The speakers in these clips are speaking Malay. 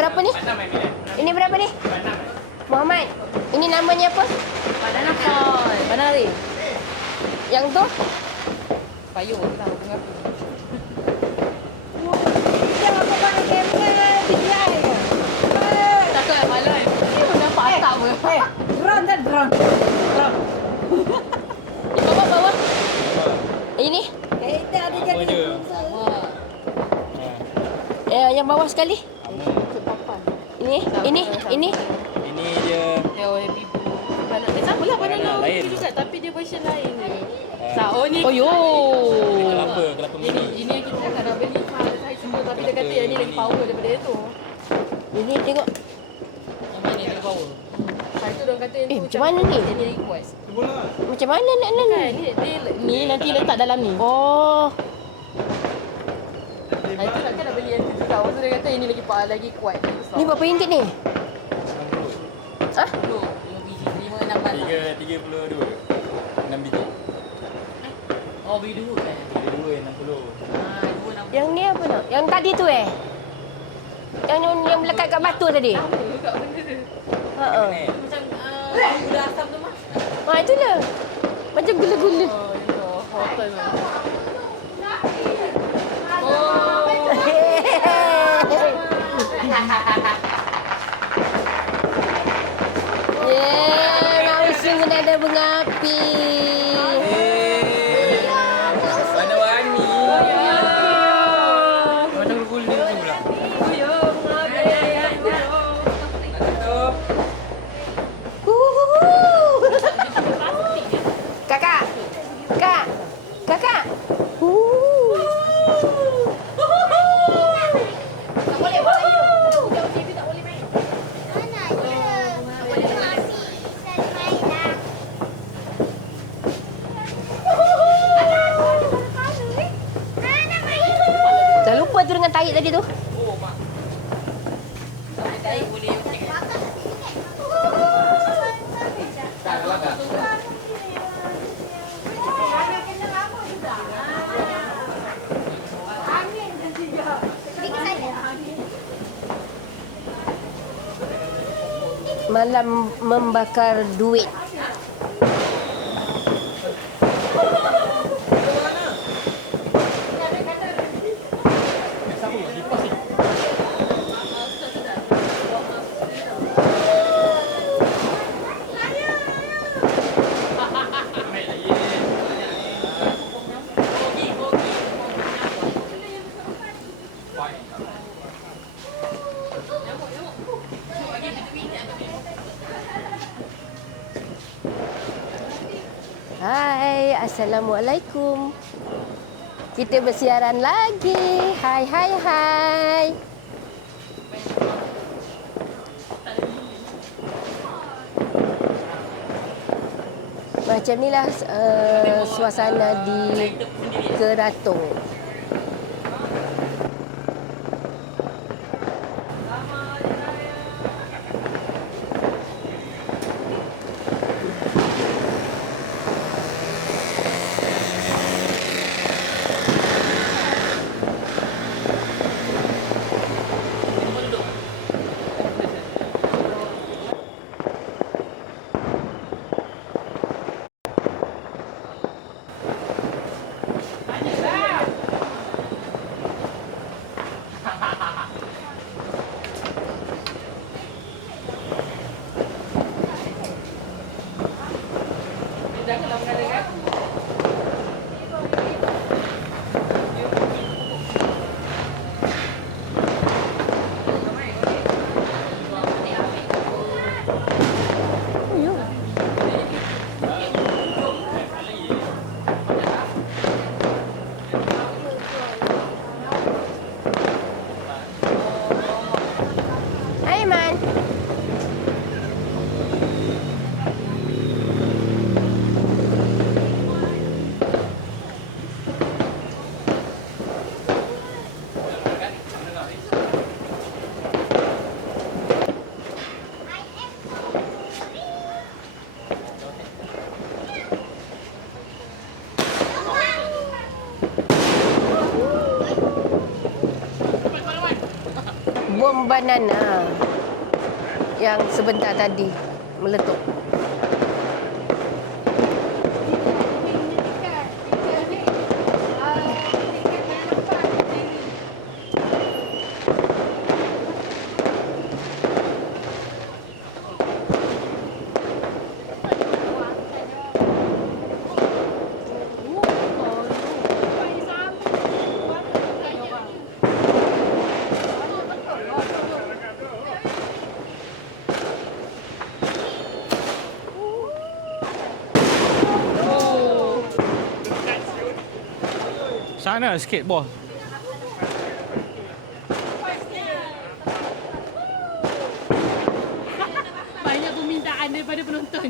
berapa ni? Ini berapa ni? Muhammad. Ini namanya apa? Banana Paul. Banana Ray. Yang tu? Payung lah bunga tu. Jangan apa pada kamera DJI ke? Takut yang malam. Ni pun nampak atap ke? Drone kan drone. Drone. Di bawah. Ini? Kita ada jadi. Yang bawah sekali. Ini? Ini dia Oh, Happy Blue. Sama lah banana lain. juga tapi dia version lain je. Oh ni. Oh yo. kelapa Ini yang kita cakap dah beli saya semua tapi dia kata yang ni lagi power daripada yang tu. Ini tengok. Yang mana yang lagi power? Hari tu orang kata yang tu macam mana ni? Yang ni lagi kuat. Macam mana nak ni? Kan ni nanti letak dalam ni. Oh. Hari tu nak dah beli yang tu juga. Lepas tu dia kata ini lagi kuat. Ni berapa ringgit ni? Ha? 5 biji, 5-6 batang. 32 6 biji Oh, beli dua kan? 2 60 Yang ni apa nak? Yang tadi tu Yang melekat kat batu tadi. Sama juga benda tu. Ha. Macam gula asam tu mas. Itulah. Macam gula-gula. Oh, itu. Hotel lah. Langsung ada bunga api. warna-warni macam gula tu pula Kakak. Kakak. Tak boleh main. Jauh TV tak boleh main. Mana je? Boleh mati. Saya main dah. Mana main? Dah lupa tu dengan tarik tadi tu. Tarik boleh. Malam membakar duit. Hai, Assalamualaikum. Kita bersiaran lagi. Hai. Macam inilah suasana di Keratung. pengorbanan yang sebentar tadi meletup. Sana skateboard. Banyak permintaan daripada penonton.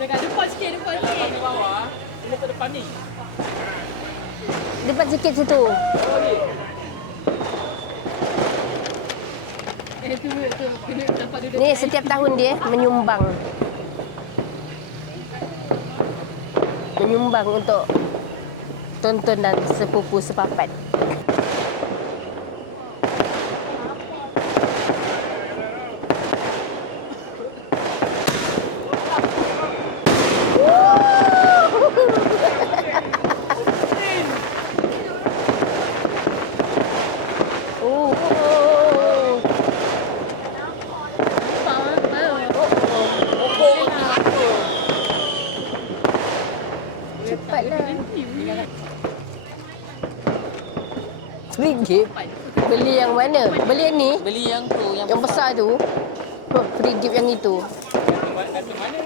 Dekat depan sikit, depan sikit. Di bawah. Ini ke depan ni. Depan sikit situ. Tu kena dapat duduk. Ni setiap tahun dia menyumbang. Menyumbang untuk tontonan sepupu sepapat. Cepatlah. Free gift. Beli yang mana? Beli yang ni? Beli yang tu, Yang besar tu. Free gift yang itu. Kata mana?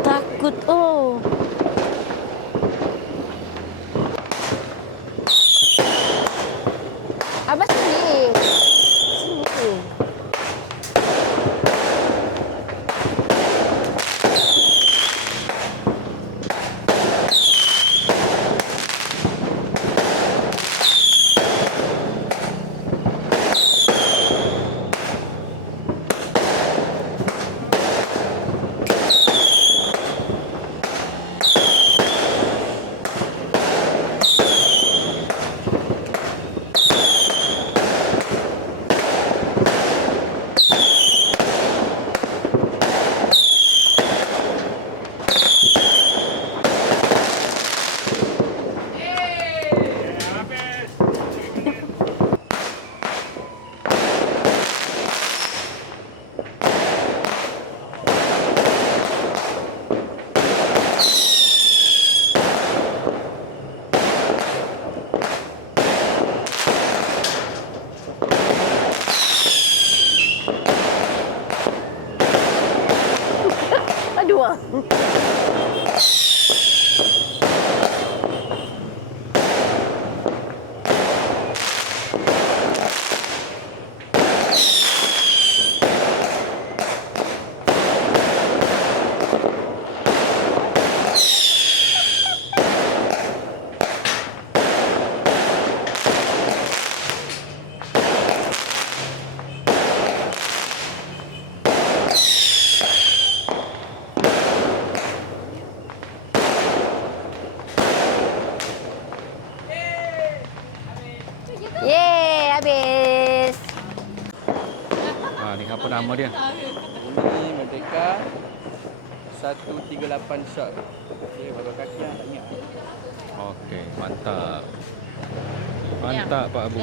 Takut. Oh. Abah sini. Sini. Aduh. Yeay, habis. Ni apa nama dia? Ini Merdeka 138 shot. Okey, berapa kaki yang tak ingat. Okey, mantap. Mantap Pak Abu.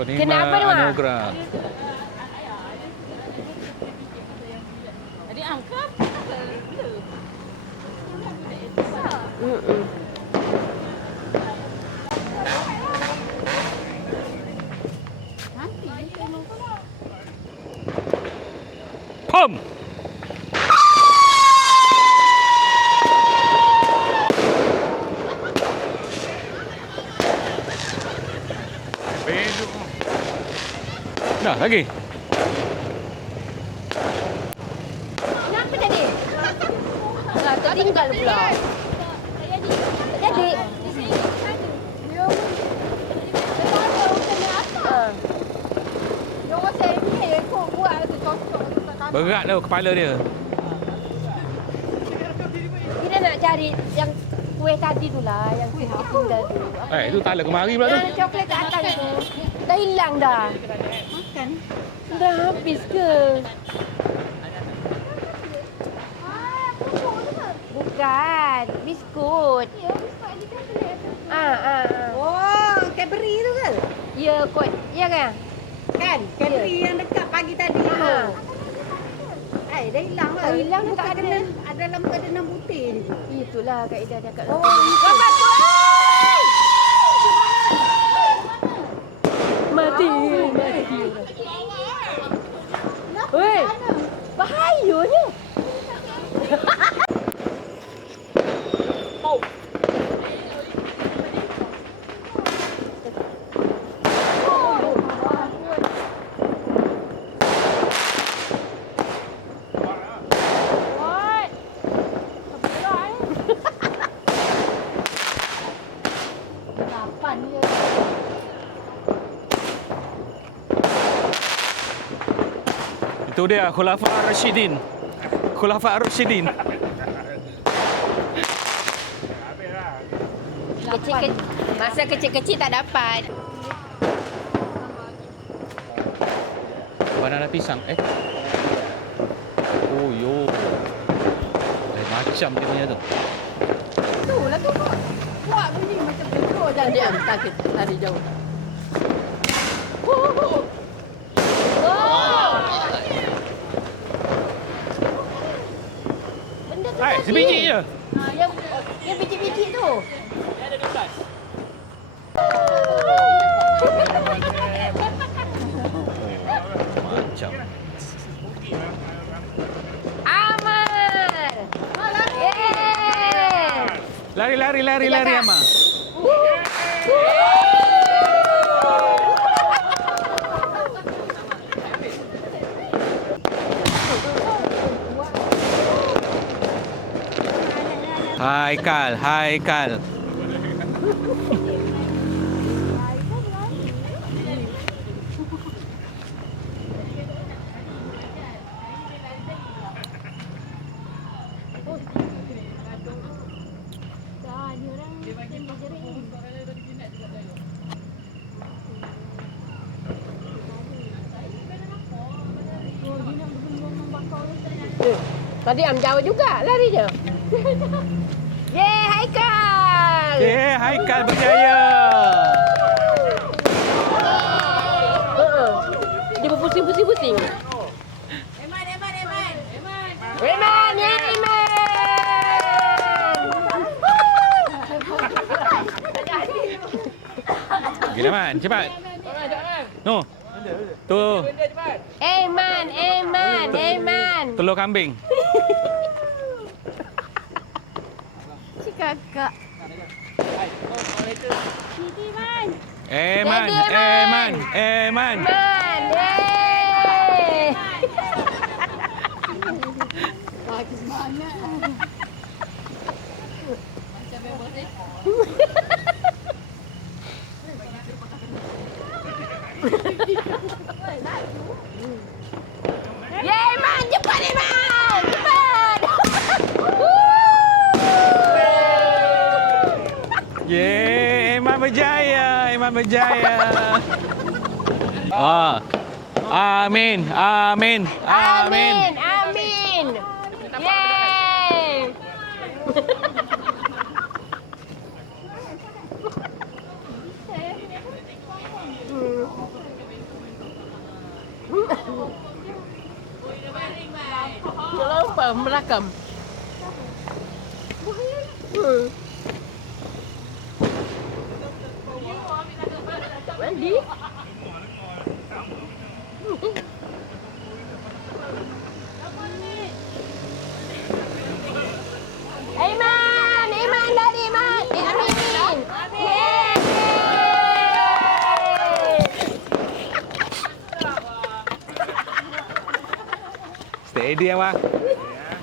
Penerima Kenapa ni, Mak? anugerah. Adik angkat. Pom. Dah lagi. Kenapa jadi? Tertinggal pula. Jadi. Berat tau kepala dia. Kita nak cari yang kuih tadi tu lah, yang kuih tinggal tu. Itu tak ada kemari pula tu. Yang coklat kat atas tu. Dah hilang dah. Makan. Dah habis ke? Bukan, biskut. Oh, Cadbury tu ke? Ya, kot. Ya kan? Kan? Cadbury yang dekat pagi tadi tu. Dah hilang lah. Dah hilang, tak ada. Ada dalam keadaan putih ni. Itulah kaedah dia kat Oh, Bapak tu. Mati. Weh, bahayanya. Itu dia Khulafa Ar-Rasyidin. Khulafa Ar-Rasyidin. Kecil-kecil, masa kecil-kecil tak dapat. Banana pisang. Oh yo. Macam dia punya tu. Tu lah tu kok. Buat bunyi macam betul dah dia takut lari jauh. Benda tu Hai, tadi. sebiji je. Yang biji-biji tu. Macam. Aman. Yeay. Lari Ama. Haikal. Tadi am jauh juga larinya. Yeay, Haikal. Haikal berjaya. Dia berpusing-pusing. Eman, ya Eman. Gila Man, cepat. No. Tu, Eman. telur kambing. Si kakak. Eman. Man, yeay. Lagi semangat. Macam memang ni. Yeay, Eman, cepat Eman. Cepat. Eman berjaya. Amin. Amin. Yeay. Kenapa merakam? Mandi? Steady abang.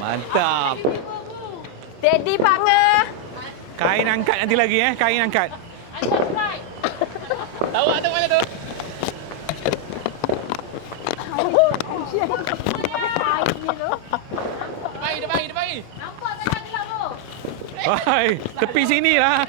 Mantap. Steady partner. Kain angkat nanti lagi kain angkat. Tahu tak mana tu? Depan. Wahai, tepi sini lah.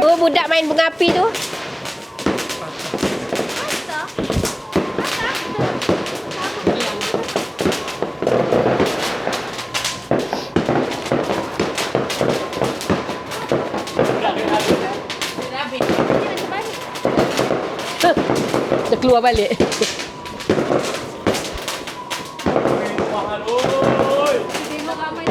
Oh, budak main bunga api tu. Dia keluar balik. Tengok ramai.